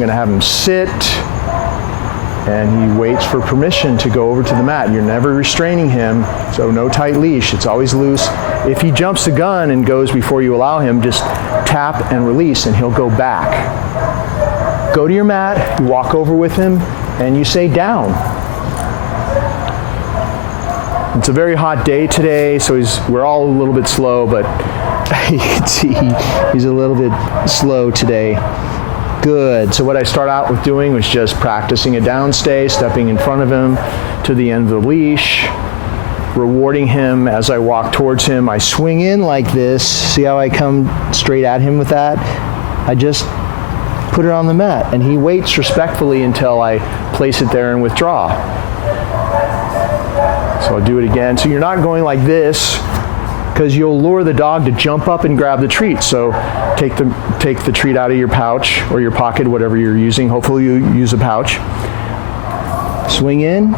going to have him sit, and he waits for permission to go over to the mat. You're never restraining him, so no tight leash. It's always loose. If he jumps the gun and goes before you allow him, just tap and release, and he'll go back. Go to your mat, you walk over with him, and you say down. It's a very hot day today, so we're all a little bit slow, but you can see he's a little bit slow today. Good. So what I start out with doing was just practicing a down stay, stepping in front of him to the end of the leash, rewarding him as I walk towards him. I swing in like this. See how I come straight at him with that? I just put it on the mat, and he waits respectfully until I place it there and withdraw. So I'll do it again. So you're not going like this, because you'll lure the dog to jump up and grab the treat. So take the treat out of your pouch or your pocket, whatever you're using. Hopefully you use a pouch. Swing in,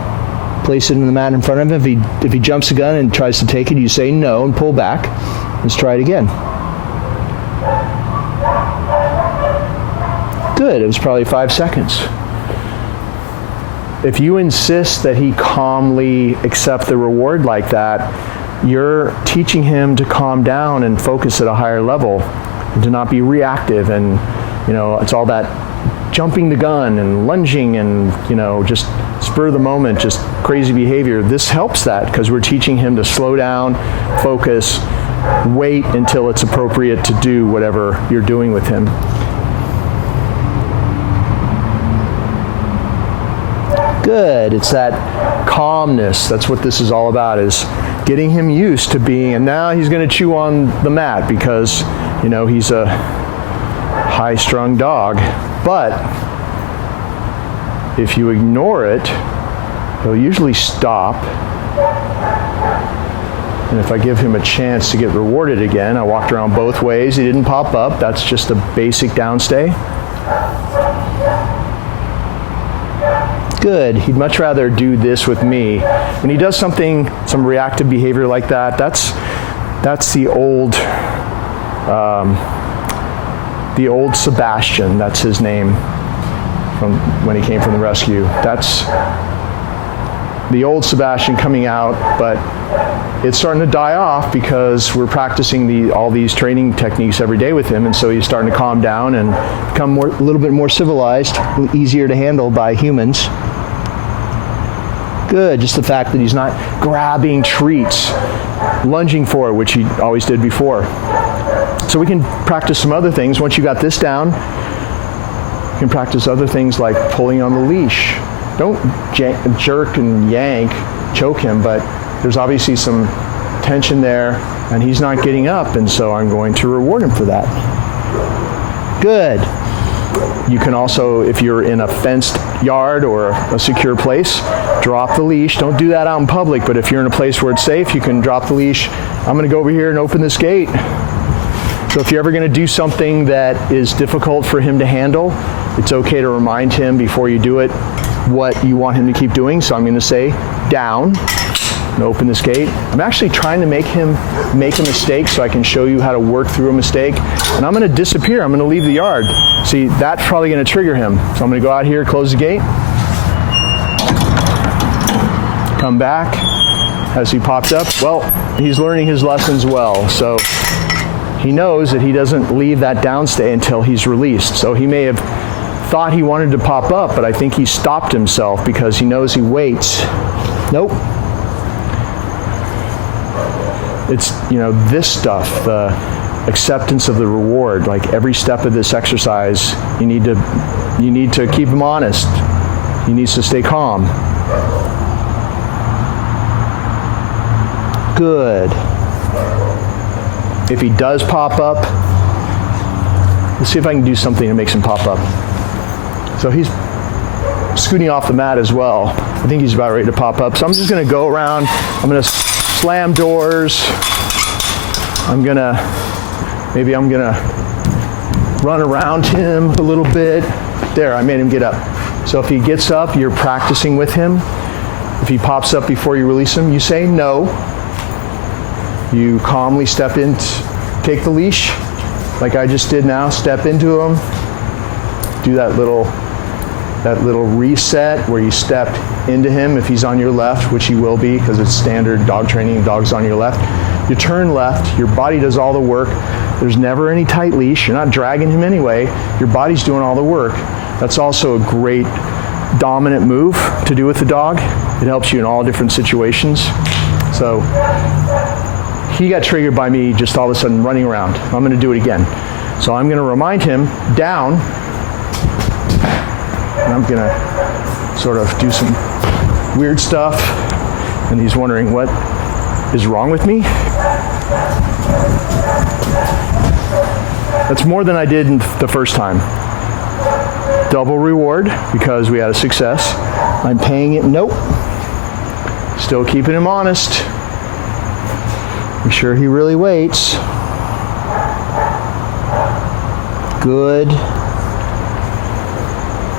place it in the mat in front of him. If he jumps the gun and tries to take it, you say no and pull back. Let's try it again. Good. It was probably 5 seconds. If you insist that he calmly accept the reward like that, you're teaching him to calm down and focus at a higher level, and to not be reactive. And it's all that jumping the gun and lunging and just spur of the moment, just crazy behavior. This helps that, because we're teaching him to slow down, focus, wait until it's appropriate to do whatever you're doing with him. Good. It's that calmness. That's what this is all about, is getting him used to being, and now he's going to chew on the mat because, he's a high-strung dog. But if you ignore it, he'll usually stop. And if I give him a chance to get rewarded again, I walked around both ways. He didn't pop up. That's just a basic downstay. Good. He'd much rather do this with me. When he does some reactive behavior like that, that's the old Sebastian. That's his name from when he came from the rescue. That's the old Sebastian coming out, but it's starting to die off because we're practicing all these training techniques every day with him, and so he's starting to calm down and become a little bit more civilized, easier to handle by humans. Good. Just the fact that he's not grabbing treats, lunging for it, which he always did before. So we can practice some other things. Once you got this down, you can practice other things like pulling on the leash. Don't jerk and yank, choke him, but there's obviously some tension there, and he's not getting up, and so I'm going to reward him for that. Good. You can also, if you're in a fenced yard or a secure place, drop the leash. Don't do that out in public, but if you're in a place where it's safe, you can drop the leash. I'm going to go over here and open this gate. So if you're ever going to do something that is difficult for him to handle, it's okay to remind him before you do it what you want him to keep doing. So I'm going to say down and open this gate. I'm actually trying to make him make a mistake so I can show you how to work through a mistake. And I'm going to disappear. I'm going to leave the yard. See, that's probably going to trigger him. So I'm going to go out here, close the gate, come back. As he pops up, well, he's learning his lessons well. So he knows that he doesn't leave that downstay until he's released. So he may have thought he wanted to pop up, but I think he stopped himself because he knows he waits. Nope. It's, this stuff, the acceptance of the reward, like every step of this exercise, you need to keep him honest. He needs to stay calm. Good. If he does pop up, let's see if I can do something that makes him pop up. So he's scooting off the mat as well. I think he's about ready to pop up. So I'm just going to go around. I'm going to slam doors. Maybe I'm going to run around him a little bit. There, I made him get up. So if he gets up, you're practicing with him. If he pops up before you release him, you say no. You calmly step in, take the leash, like I just did now, step into him, do that little reset where you step into him if he's on your left, which he will be because it's standard dog training, dog's on your left. You turn left, your body does all the work. There's never any tight leash. You're not dragging him anyway. Your body's doing all the work. That's also a great dominant move to do with the dog. It helps you in all different situations. So he got triggered by me just all of a sudden running around. I'm going to do it again. So I'm going to remind him down, and I'm going to sort of do some weird stuff, and he's wondering what is wrong with me. That's more than I did the first time. Double reward because we had a success. I'm paying it. Nope. Still keeping him honest. Make sure he really waits. Good.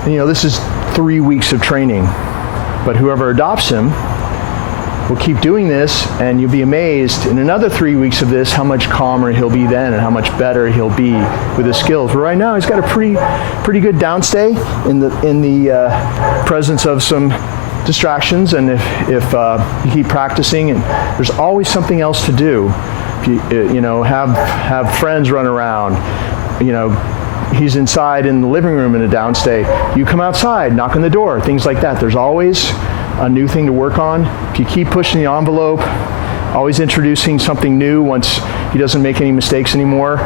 And, you know, this is 3 weeks of training, but whoever adopts him will keep doing this, and you'll be amazed in another 3 weeks of this how much calmer he'll be then and how much better he'll be with his skills. But right now he's got a pretty good downstay in the presence of some distractions, and if you keep practicing, and there's always something else to do. If you know, have friends run around. You know, he's inside in the living room in a downstay. You come outside, knock on the door, things like that. There's always a new thing to work on. If you keep pushing the envelope, always introducing something new, once he doesn't make any mistakes anymore,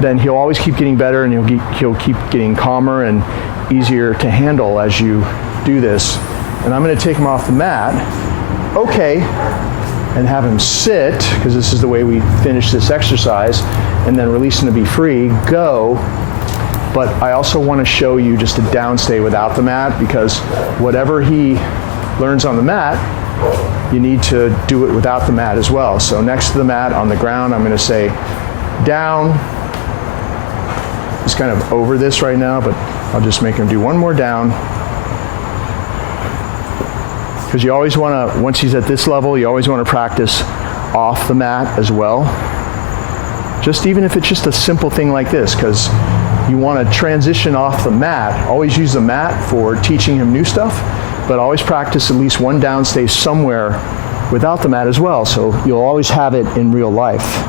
then he'll always keep getting better, and he'll keep getting calmer and easier to handle as you do this. And I'm going to take him off the mat, okay, and have him sit, because this is the way we finish this exercise, and then release him to be free, go. But I also want to show you just a downstay without the mat, because whatever he learns on the mat, you need to do it without the mat as well. So next to the mat on the ground, I'm going to say down. He's kind of over this right now, but I'll just make him do one more down. Because you always want to, once he's at this level, you always want to practice off the mat as well. Just even if it's just a simple thing like this, because you want to transition off the mat. Always use the mat for teaching him new stuff, but always practice at least one downstay somewhere without the mat as well, so you'll always have it in real life.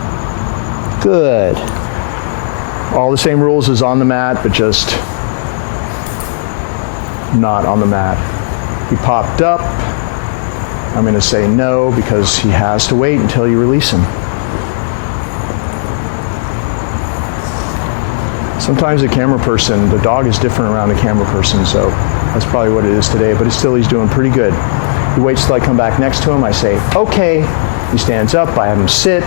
Good. All the same rules as on the mat, but just not on the mat. He popped up. I'm going to say no because he has to wait until you release him. Sometimes the camera person, the dog is different around the camera person, so that's probably what it is today, but he's doing pretty good. He waits till I come back next to him. I say, okay. He stands up. I have him sit,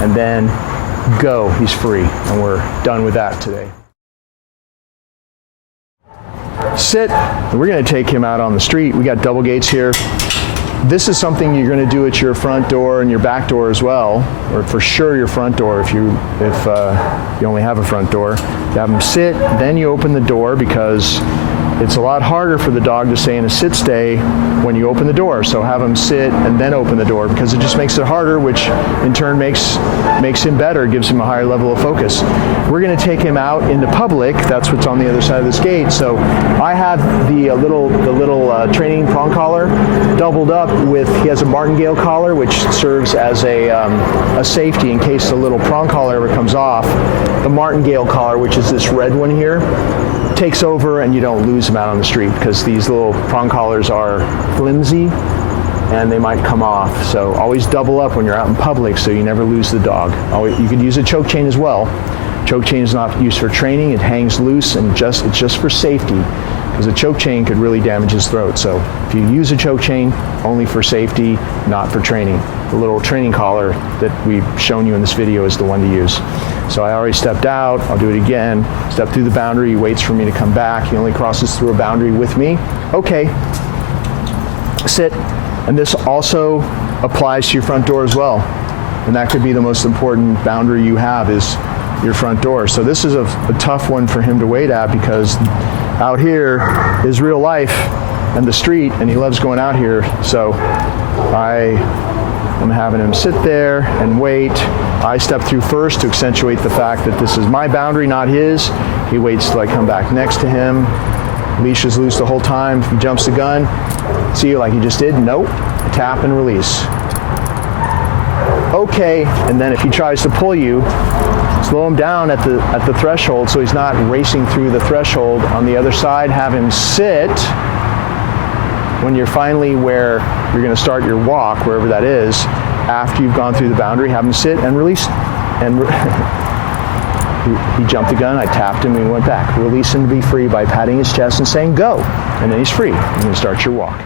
and then go. He's free, and we're done with that today. Sit. We're going to take him out on the street. We got double gates here. This is something you're going to do at your front door and your back door as well, or for sure your front door if you only have a front door. You have him sit, then you open the door, because it's a lot harder for the dog to stay in a sit stay when you open the door. So have him sit and then open the door, because it just makes it harder, which in turn makes him better, gives him a higher level of focus. We're going to take him out into public. That's what's on the other side of this gate. So I have the little training prong collar doubled up with, he has a martingale collar, which serves as a safety in case the little prong collar ever comes off. The martingale collar, which is this red one here, takes over and you don't lose them out on the street, because these little prong collars are flimsy and they might come off. So always double up when you're out in public so you never lose the dog. You could use a choke chain as well. Choke chain is not used for training. It hangs loose and it's just for safety, because a choke chain could really damage his throat. So if you use a choke chain, only for safety, not for training. The little training collar that we've shown you in this video is the one to use. So I already stepped out. I'll do it again. Step through the boundary. He waits for me to come back. He only crosses through a boundary with me. Okay. Sit. And this also applies to your front door as well. And that could be the most important boundary you have, is your front door. So this is a tough one for him to wait at, because out here is real life and the street, and he loves going out here. So I I'm having him sit there and wait. I step through first to accentuate the fact that this is my boundary, not his. He waits till I come back next to him. Leash is loose the whole time. If he jumps the gun, see like he just did? Nope. Tap and release. Okay, and then if he tries to pull you, slow him down at the threshold so he's not racing through the threshold. On the other side, have him sit. When you're finally where you're going to start your walk, wherever that is, after you've gone through the boundary, have him sit and release. And he jumped the gun, I tapped him, and he went back. Release him to be free by patting his chest and saying, go. And then he's free. You're going to start your walk.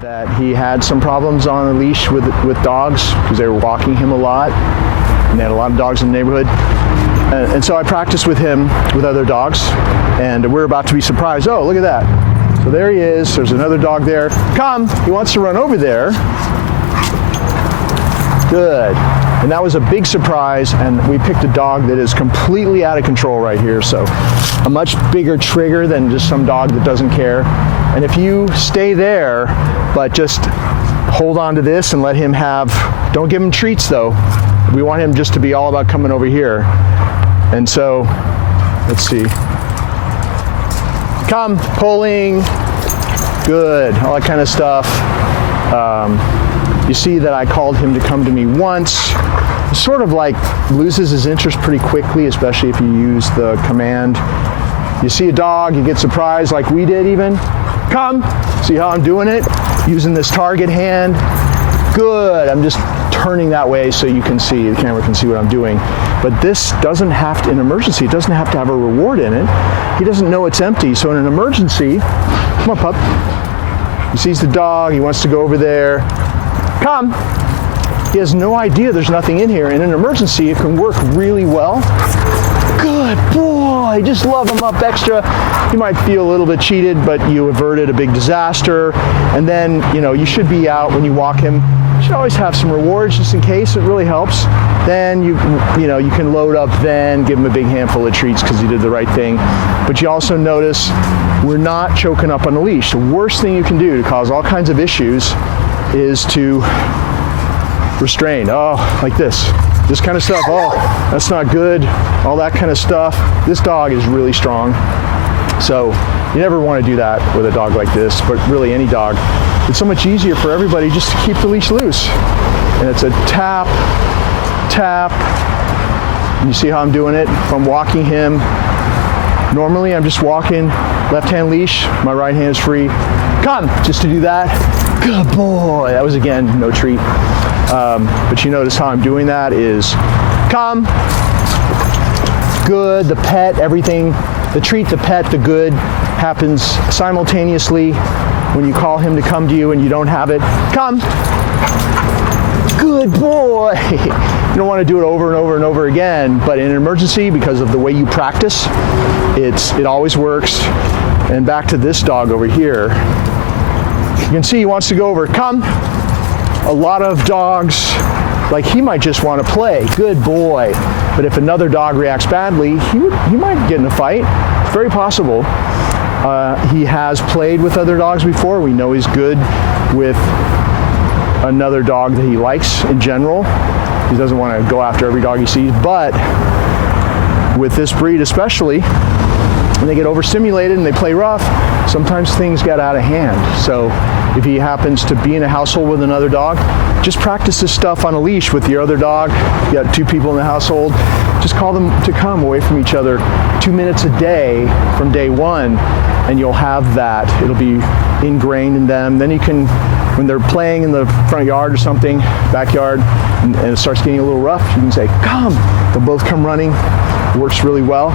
That he had some problems on a leash with dogs because they were walking him a lot. And they had a lot of dogs in the neighborhood. And so I practiced with him with other dogs. And we're about to be surprised. Oh, look at that. So there he is. There's another dog there. Come. He wants to run over there. Good. And that was a big surprise, and we picked a dog that is completely out of control right here, so a much bigger trigger than just some dog that doesn't care. And if you stay there, but just hold on to this and let him have, don't give him treats though. We want him just to be all about coming over here. And so, let's see. Come, pulling, good, all that kind of stuff. You see that I called him to come to me once. He sort of like loses his interest pretty quickly, especially if you use the command. You see a dog, you get surprised like we did even. Come, see how I'm doing it? Using this target hand. Good, I'm just turning that way so you can see, the camera can see what I'm doing. But this doesn't have to, in emergency, it doesn't have to have a reward in it. He doesn't know it's empty, so in an emergency, come on pup. He sees the dog, he wants to go over there. Come. He has no idea there's nothing in here. In an emergency, it can work really well. Good boy. Just love him up extra. You might feel a little bit cheated, but you averted a big disaster. And then, you should be out when you walk him. You should always have some rewards just in case. It really helps. Then you can load up then, give him a big handful of treats because he did the right thing. But you also notice we're not choking up on the leash. The worst thing you can do to cause all kinds of issues is to restrain. Oh, like this kind of stuff. Oh, that's not good. All that kind of stuff. This dog is really strong. So you never want to do that with a dog like this, but really any dog. It's so much easier for everybody just to keep the leash loose. And it's a tap, tap. And you see how I'm doing it? If I'm walking him, normally I'm just walking, left hand leash, my right hand's free. Come, just to do that. Good boy. That was, again, no treat. But you notice how I'm doing that is come. Good. The pet, everything. The treat, the pet, the good happens simultaneously when you call him to come to you and you don't have it. Come. Good boy. You don't want to do it over and over and over again, but in an emergency, because of the way you practice, it always works. And back to this dog over here. You can see he wants to go over. Come. A lot of dogs, like he might just want to play. Good boy. But if another dog reacts badly, he might get in a fight. It's very possible. He has played with other dogs before. We know he's good with another dog that he likes in general. He doesn't want to go after every dog he sees. But with this breed especially, when they get overstimulated and they play rough, sometimes things get out of hand. So if he happens to be in a household with another dog, just practice this stuff on a leash with your other dog. You got 2 people in the household, just call them to come away from each other 2 minutes a day from day 1, and you'll have that. It'll be ingrained in them. Then you can, when they're playing in the front yard or something, backyard, and it starts getting a little rough, you can say, come. They'll both come running. It works really well.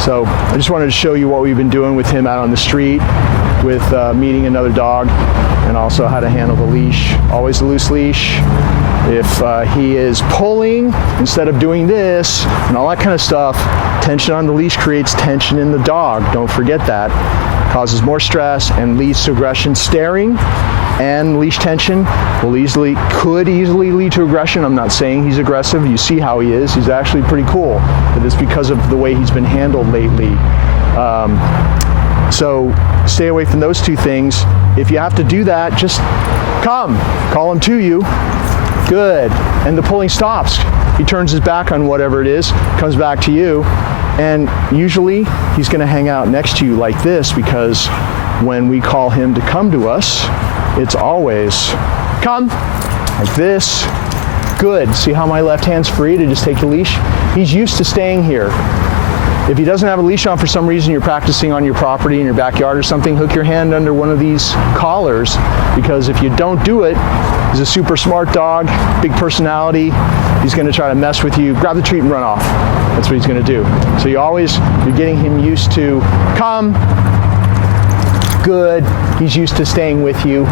So I just wanted to show you what we've been doing with him out on the street, with meeting another dog, and also how to handle the leash. Always a loose leash. If he is pulling instead of doing this and all that kind of stuff, tension on the leash creates tension in the dog. Don't forget that. Causes more stress and leads to aggression. Staring and leash tension could easily lead to aggression. I'm not saying he's aggressive. You see how he is. He's actually pretty cool. But it's because of the way he's been handled lately. So stay away from those two things. If you have to do that, just come, call him to you. Good. And the pulling stops. He turns his back on whatever it is, comes back to you, and usually he's going to hang out next to you like this, because when we call him to come to us, it's always come, like this. Good. See how my left hand's free to just take the leash? He's used to staying here. If he doesn't have a leash on for some reason, you're practicing on your property in your backyard or something, hook your hand under one of these collars, because if you don't do it, he's a super smart dog, big personality. He's going to try to mess with you, grab the treat and run off. That's what he's going to do. So you're getting him used to come, good. He's used to staying with you.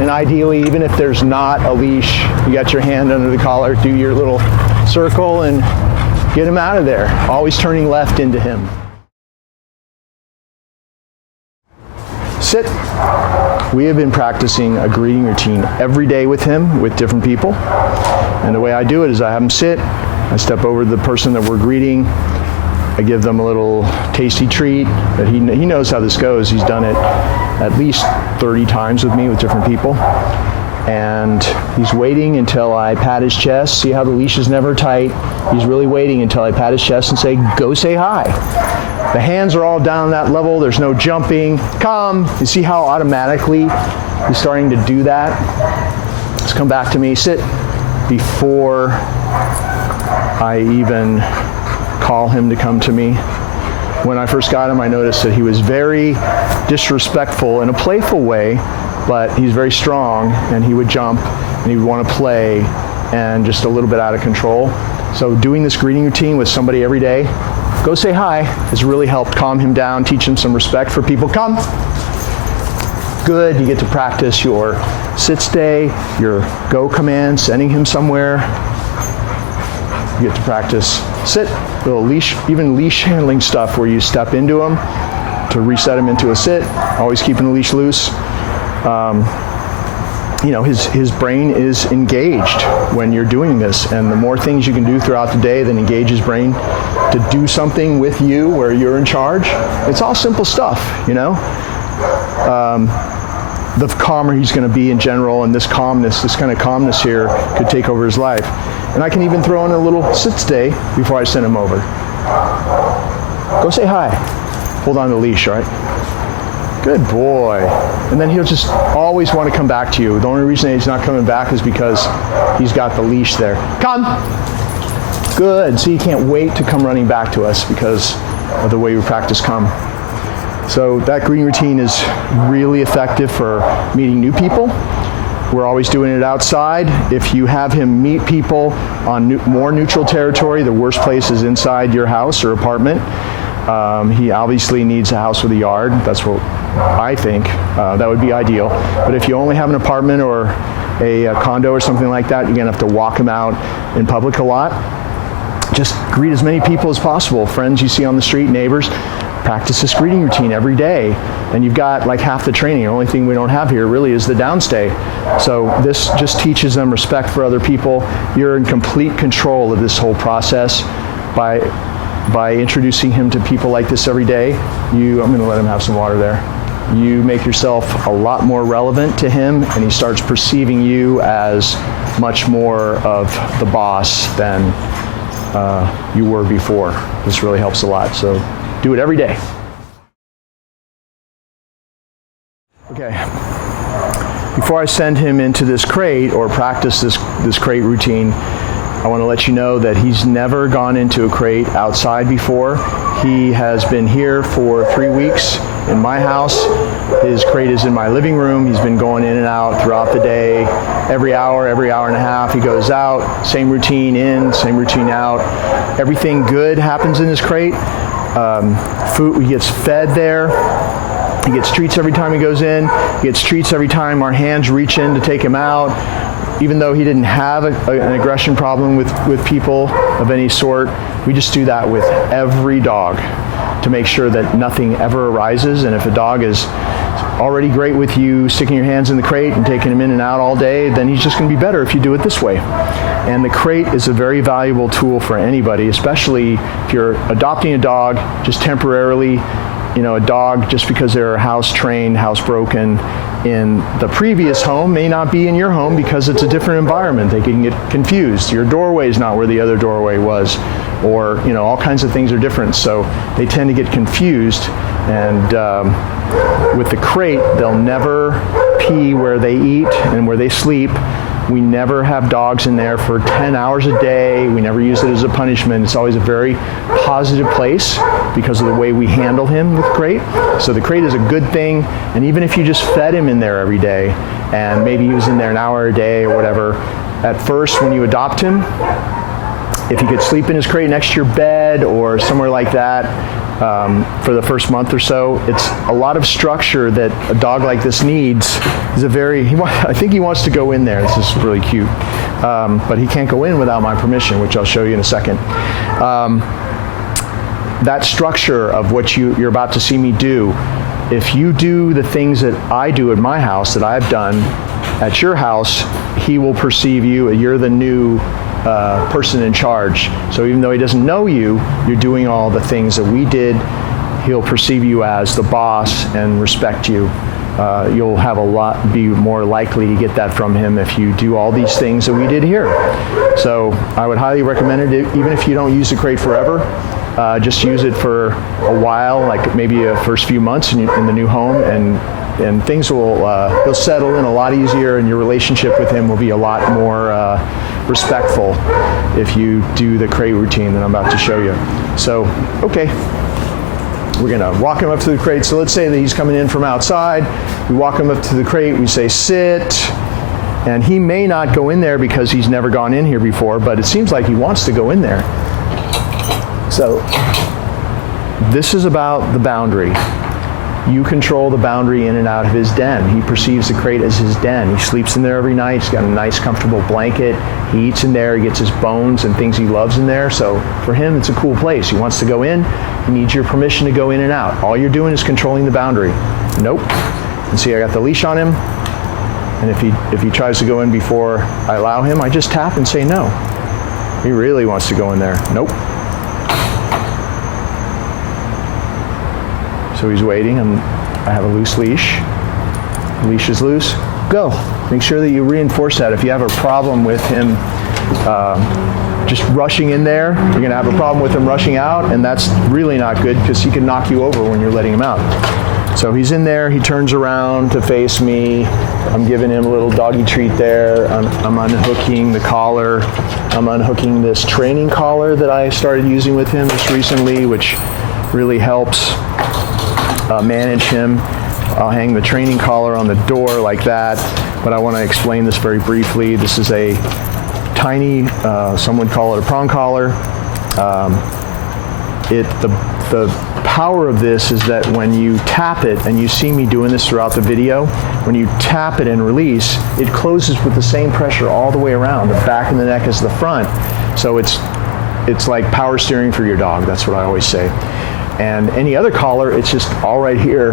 And ideally, even if there's not a leash, you got your hand under the collar, do your little circle and get him out of there. Always turning left into him. Sit. We have been practicing a greeting routine every day with him, with different people. And the way I do it is I have him sit, I step over to the person that we're greeting, I give them a little tasty treat. That he knows how this goes. He's done it at least 30 times with me with different people. And he's waiting until I pat his chest. See how the leash is never tight? He's really waiting until I pat his chest and say, go say hi. The hands are all down that level. There's no jumping. Come. You see how automatically he's starting to do that? Let's come back to me. Sit. Before I even call him to come to me. When I first got him, I noticed that he was very disrespectful in a playful way, but he's very strong, and he would jump and he would want to play and just a little bit out of control. So doing this greeting routine with somebody every day, go say hi, has really helped calm him down, teach him some respect for people. Come. Good. You get to practice your sit stay, your go command, sending him somewhere. You get to practice sit, little leash, even leash handling stuff where you step into him to reset him into a sit, always keeping the leash loose. His brain is engaged when you're doing this, and the more things you can do throughout the day that engage his brain to do something with you where you're in charge, it's all simple stuff, the calmer he's going to be in general, and this kind of calmness here could take over his life. And I can even throw in a little sit stay before I send him over. Go say hi. Hold on to the leash, all right? Good boy. And then he'll just always want to come back to you. The only reason he's not coming back is because he's got the leash there. Come. Good. See, he can't wait to come running back to us because of the way we practice come. So that greeting routine is really effective for meeting new people. We're always doing it outside. If you have him meet people on more neutral territory, the worst place is inside your house or apartment. He obviously needs a house with a yard. That's what I think. That would be ideal. But if you only have an apartment or a condo or something like that, you're going to have to walk him out in public a lot. Just greet as many people as possible. Friends you see on the street, neighbors. Practice this greeting routine every day, and you've got like half the training. The only thing we don't have here really is the downstay. So this just teaches them respect for other people. You're in complete control of this whole process by introducing him to people like this every day. I'm going to let him have some water there. You make yourself a lot more relevant to him, and he starts perceiving you as much more of the boss than you were before. This really helps a lot. So do it every day. Okay. Before I send him into this crate or practice this crate routine, I want to let you know that he's never gone into a crate outside before. He has been here for 3 weeks in my house. His crate is in my living room. He's been going in and out throughout the day. Every hour and a half, he goes out. Same routine in, same routine out. Everything good happens in this crate. Food, he gets fed there. He gets treats every time he goes in. He gets treats every time our hands reach in to take him out. Even though he didn't have an aggression problem with people of any sort, we just do that with every dog to make sure that nothing ever arises. And if a dog is already great with you sticking your hands in the crate and taking him in and out all day, then he's just going to be better if you do it this way. And the crate is a very valuable tool for anybody, especially if you're adopting a dog just temporarily. a dog, just because they're house-trained, housebroken in the previous home, may not be in your home because it's a different environment. They can get confused. Your doorway is not where the other doorway was, or all kinds of things are different. So they tend to get confused. And with the crate, they'll never pee where they eat and where they sleep. We never have dogs in there for 10 hours a day. We never use it as a punishment. It's always a very positive place because of the way we handle him with the crate. So the crate is a good thing. And even if you just fed him in there every day, and maybe he was in there an hour a day or whatever, at first when you adopt him, if you could sleep in his crate next to your bed or somewhere like that, for the first month or so, it's a lot of structure that a dog like this needs. I think he wants to go in there. This is really cute. But he can't go in without my permission, which I'll show you in a second. That structure of what you're about to see me do, if you do the things that I do at my house, that I've done at your house, he will perceive you're the new person in charge. So even though he doesn't know you, you're doing all the things that we did, he'll perceive you as the boss and respect you. You'll be more likely to get that from him if you do all these things that we did here. So I would highly recommend it, even if you don't use the crate forever. Just use it for a while, like maybe the first few months in the new home, and things he'll settle in a lot easier, and your relationship with him will be a lot more respectful if you do the crate routine that I'm about to show you. So, okay. We're gonna walk him up to the crate. So let's say that he's coming in from outside. We walk him up to the crate, we say sit, and he may not go in there because he's never gone in here before, but it seems like he wants to go in there. So this is about the boundary. You control the boundary in and out of his den. He perceives the crate as his den. He sleeps in there every night. He's got a nice, comfortable blanket. He eats in there. He gets his bones and things he loves in there. So for him, it's a cool place. He wants to go in. He needs your permission to go in and out. All you're doing is controlling the boundary. Nope. And see, I got the leash on him. And if he tries to go in before I allow him, I just tap and say no. He really wants to go in there. Nope. So he's waiting, and I have a loose leash. The leash is loose. Go. Make sure that you reinforce that. If you have a problem with him just rushing in there, you're going to have a problem with him rushing out, and that's really not good because he can knock you over when you're letting him out. So he's in there. He turns around to face me. I'm giving him a little doggy treat there. I'm unhooking the collar. I'm unhooking this training collar that I started using with him just recently, which really helps manage him. I'll hang the training collar on the door like that, but I want to explain this very briefly. This is a tiny, some would call it a prong collar. The power of this is that when you tap it, and you see me doing this throughout the video, when you tap it and release, it closes with the same pressure all the way around, the back of the neck as the front. So it's like power steering for your dog. That's what I always say. And any other collar, it's just all right here,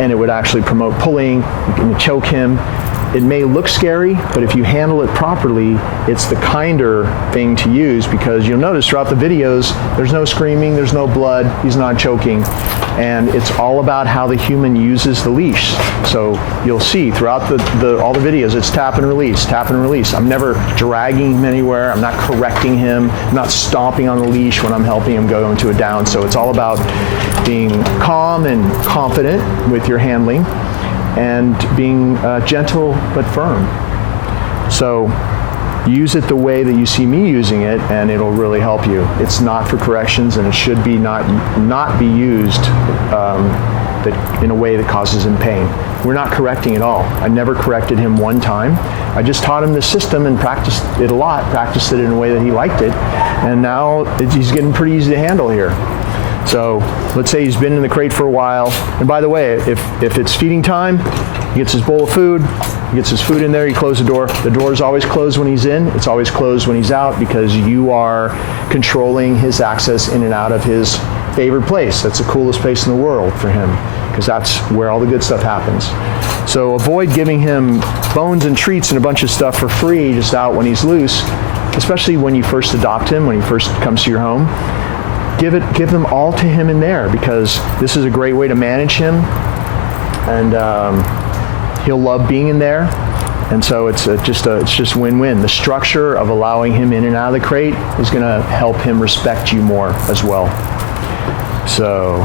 and it would actually promote pulling. You can choke him. It may look scary, but if you handle it properly, it's the kinder thing to use, because you'll notice throughout the videos, there's no screaming, there's no blood, he's not choking, and it's all about how the human uses the leash. So you'll see throughout all the videos, it's tap and release, tap and release. I'm never dragging him anywhere, I'm not correcting him, I'm not stomping on the leash when I'm helping him go into a down. So it's all about being calm and confident with your handling, and being gentle but firm. So use it the way that you see me using it, and it'll really help you. It's not for corrections, and it should be not be used in a way that causes him pain. We're not correcting at all. I never corrected him one time. I just taught him the system and practiced it a lot, practiced it in a way that he liked it, and now he's getting pretty easy to handle here. So let's say he's been in the crate for a while. And by the way, if it's feeding time, he gets his bowl of food, he gets his food in there, you close the door. The door is always closed when he's in. It's always closed when he's out, because you are controlling his access in and out of his favorite place. That's the coolest place in the world for him, because that's where all the good stuff happens. So avoid giving him bones and treats and a bunch of stuff for free just out when he's loose, especially when you first adopt him, when he first comes to your home. give them all to him in there, because this is a great way to manage him, and he'll love being in there. And so it's just win-win. The structure of allowing him in and out of the crate is going to help him respect you more as well. So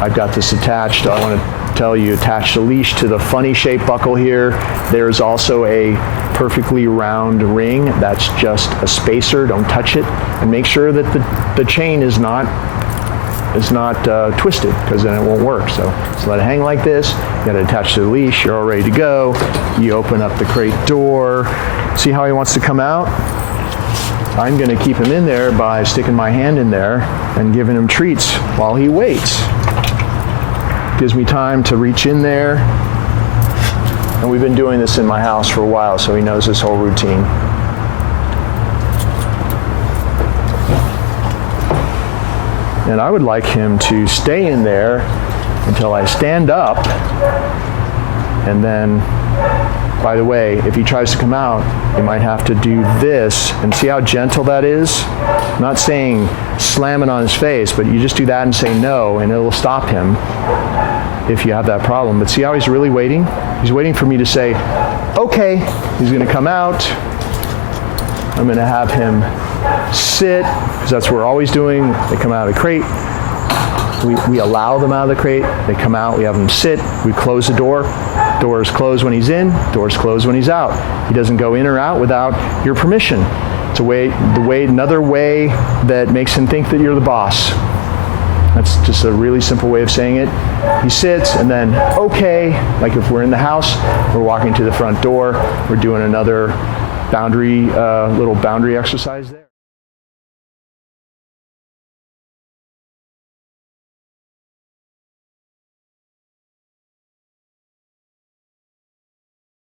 I've got this attached. I want to tell you, attach the leash to the funny shaped buckle here. There's also a perfectly round ring that's just a spacer. Don't touch it, and make sure that the chain is not twisted, because then it won't work. So let it hang like this. You got to attach to the leash. You're all ready to go. You open up the crate door. See how he wants to come out? I'm going to keep him in there by sticking my hand in there and giving him treats while he waits. Gives me time to reach in there. And we've been doing this in my house for a while, so he knows this whole routine. And I would like him to stay in there until I stand up. And then, by the way, if he tries to come out, you might have to do this. And see how gentle that is? I'm not saying slam it on his face, but you just do that and say no, and it'll stop him if you have that problem. But see how he's really waiting? He's waiting for me to say, okay. He's going to come out. I'm going to have him sit, because that's what we're always doing. They come out of the crate. We allow them out of the crate. They come out. We have them sit. We close the door. Door is closed when he's in. Door is closed when he's out. He doesn't go in or out without your permission. It's another way that makes him think that you're the boss. That's just a really simple way of saying it. He sits, and then, okay, like if we're in the house, we're walking to the front door, we're doing another little boundary exercise there.